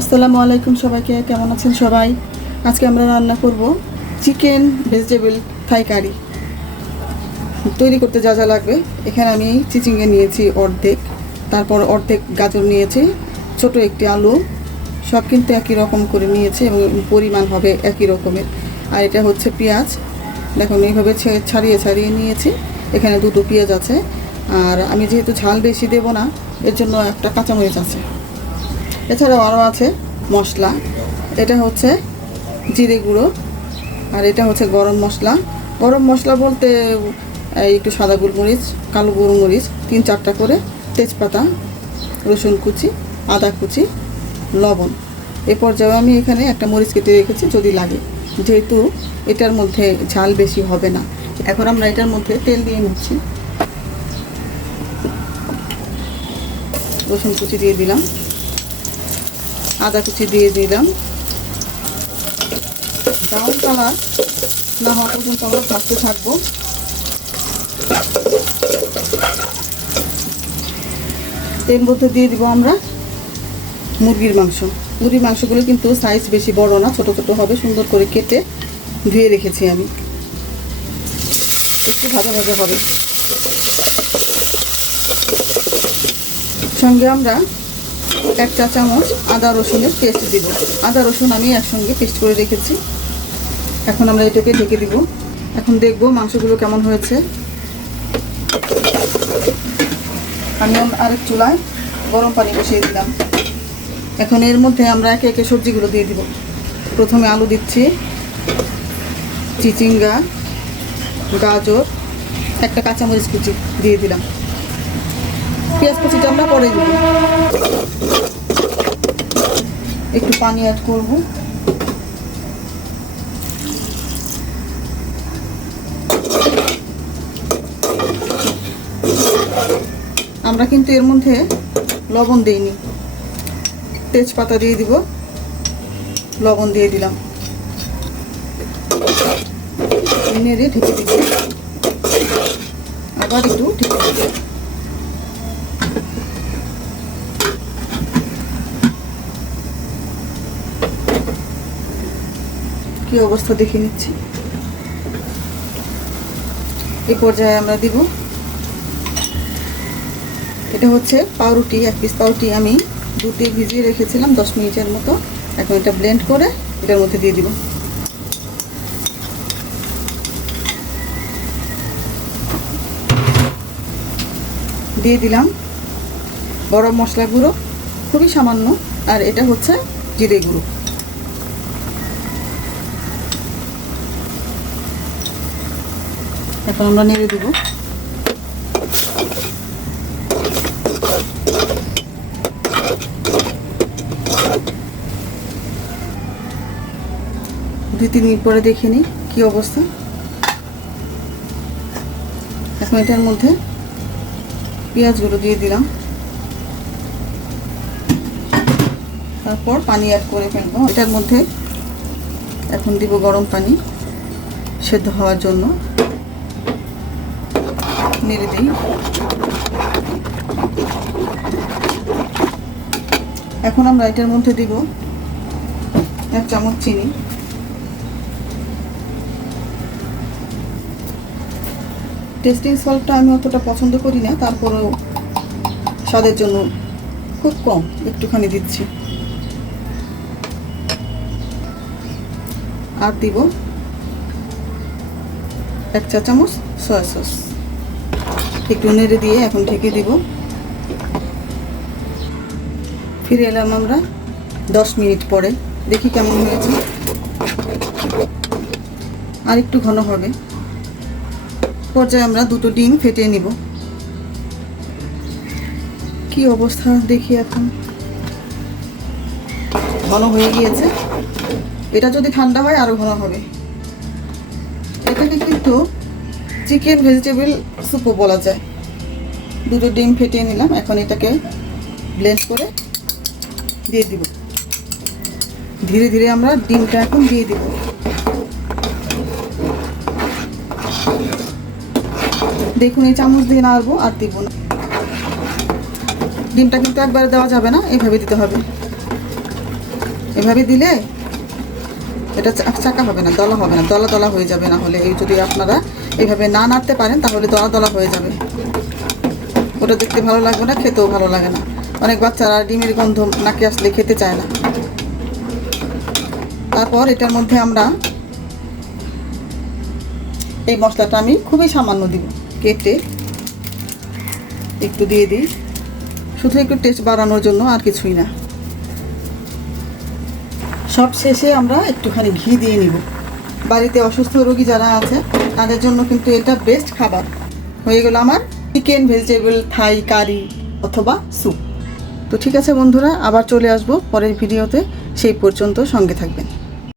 আসসালামু আলাইকুম সবাইকে, কেমন আছেন সবাই? আজকে আমরা রান্না করব চিকেন ভেজিটেবল থাই কারি। তৈরি করতে যা যা লাগবে, এখানে আমি চিচিঙ্গা নিয়েছি অর্ধেক, তারপর অর্ধেক গাজর নিয়েছি, ছোট একটি আলু, সব কিন্তু একই রকম করে নিয়েছি এবং পরিমাণ হবে একই রকমের। আর এটা হচ্ছে পেঁয়াজ, দেখুন এইভাবে ছাড়িয়ে ছাড়িয়ে নিয়েছি। এখানে দুটো পেঁয়াজ আছে, আর আমি যেহেতু ঝাল বেশি দেব না, এর জন্য একটা কাঁচামরিচ আছে। এছাড়াও আরও আছে মশলা, এটা হচ্ছে জিরে গুঁড়ো, আর এটা হচ্ছে গরম মশলা। গরম মশলা বলতে একটু সাদা গোলমরিচ, কালো গোলমরিচ 3-4টা করে, তেজপাতা, রসুন কুচি, আদা কুচি, লবণ। এ পর্যায়ে আমি এখানে একটা মরিচ কেটে রেখেছি যদি লাগে, যেহেতু এটার মধ্যে ঝাল বেশি হবে না। এখন আমরা এটার মধ্যে তেল দিয়ে নিচ্ছি। রসুন কুচি দিয়ে দিলাম, আদা কুচি দিয়ে দিলাম। ব্রাউন কালার না হওয়া পর্যন্ত আমরা ভাজতে থাকবো। এর মধ্যে দিয়ে দিব আমরা মুরগির মাংস। মুরগির মাংসগুলো কিন্তু সাইজ বেশি বড় না, ছোট ছোট হবে, সুন্দর করে কেটে ধুয়ে রেখেছি আমি। একটু ভাজা ভাজা হবে। সঙ্গে আমরা 1 চা চামচ আদা রসুনের পেস্ট দিব। আদা রসুন আমি একসঙ্গে পেস্ট করে রেখেছি। এখন আমরা এটাকে ঢেকে দিব। এখন দেখব মাংসগুলো কেমন হয়েছে। আমি আরেক চুলায় গরম পানি বসিয়ে দিলাম। এখন এর মধ্যে আমরা একে একে সবজিগুলো দিয়ে দিব। প্রথমে আলু দিচ্ছি, চিচিঙ্গা, গাজর, একটা কাঁচামরিচ কুচি দিয়ে দিলাম। পেঁয়াজ কুচিটা আমরা পরে দিব। একটু পানি অ্যাড করব। আমরা কিন্তু এর মধ্যে লবণ দিইনি, তেজপাতা দিয়ে দিব, লবণ দিয়ে দিলাম, নেড়ে ঢেকে দিব। আবার একটু ঢেকে দিব। কি অবস্থা দেখে নিচ্ছি। এই পর্যায়ে আমরা দিব, এটা হচ্ছে পাউরুটি, 1 পিস পাউরুটি আমি দুধে ভিজিয়ে রেখেছিলাম 10 মিনিটের মতো। এখন এটা ব্লেন্ড করে এটার মধ্যে দিয়ে দিব। দিয়ে দিলাম গরম মশলা গুঁড়ো, খুবই সামান্য, আর এটা হচ্ছে জিরে গুঁড়ো। এখন আমরা নেড়ে দিব। দুই 3 মিনিট পরে দেখে নিই কি অবস্থা। এখন এটার মধ্যে পেঁয়াজগুলো দিয়ে দিলাম, তারপর পানি অ্যাড করে ফেলবো এটার মধ্যে। এখন দিব গরম পানি সেদ্ধ হওয়ার জন্য। নেড়ে দিই। এখন আমরা এটার মধ্যে দিব 1 চামচ চিনি। টেস্টিং সল্টটা আমি অতটা পছন্দ করি না, তারপরেও স্বাদের জন্য খুব কম একটুখানি দিচ্ছি। আর দিব 1 চা চামচ সয়া সস। একটু নেড়ে দিয়ে এখন ঢেকে দিব। ফিরে এলাম আমরা 10 মিনিট পরে, দেখি কেমন হয়েছে। আর একটু ঘন হবে। পর্যায়ে আমরা 2টো ডিম ফেটিয়ে নিব। কি অবস্থা দেখি, এখন ঘন হয়ে গিয়েছে। এটা যদি ঠান্ডা হয় আরো ঘন হবে। এটাকে কিন্তু চিকেন ভেজিটেবল স্যুপও বলা যায়। 2টো ডিম ফেটিয়ে নিলাম। এখন এটাকে ব্লেন্ড করে দিয়ে দিব। ধীরে ধীরে আমরা ডিমটা এখন দিয়ে দিব। দেখুন এই চামচ দিয়ে নাড়বো, আর দিব না। ডিমটা কিন্তু একবারে দেওয়া যাবে না, এইভাবে দিতে হবে। এভাবে দিলে এটা চাকা হবে না, দলা হবে না, দলা দলা হয়ে যাবে। না হলে এই যদি আপনারা এইভাবে না নাড়তে পারেন তাহলে দলা দলা হয়ে যাবে, ওটা দেখতে ভালো লাগবে না, খেতেও ভালো লাগে না। অনেক বাচ্চারা ডিমের গন্ধ নাকে আসলে খেতে চায় না। তারপর এটার মধ্যে আমরা এই মশলাটা আমি খুবই সামান্য দিব, কেটে একটু দিয়ে দিই, শুধু একটু টেস্ট বাড়ানোর জন্য, আর কিছুই না। সব শেষে আমরা একটুখানি ঘি দিয়ে নিব। বাড়িতে অসুস্থ রোগী যারা আছে তাদের জন্য কিন্তু এটা বেস্ট খাবার। হয়ে গেল আমার চিকেন ভেজিটেবল থাই কারি অথবা স্যুপ। তো ঠিক আছে বন্ধুরা, আবার চলে আসবো পরের ভিডিওতে, সেই পর্যন্ত সঙ্গে থাকবেন।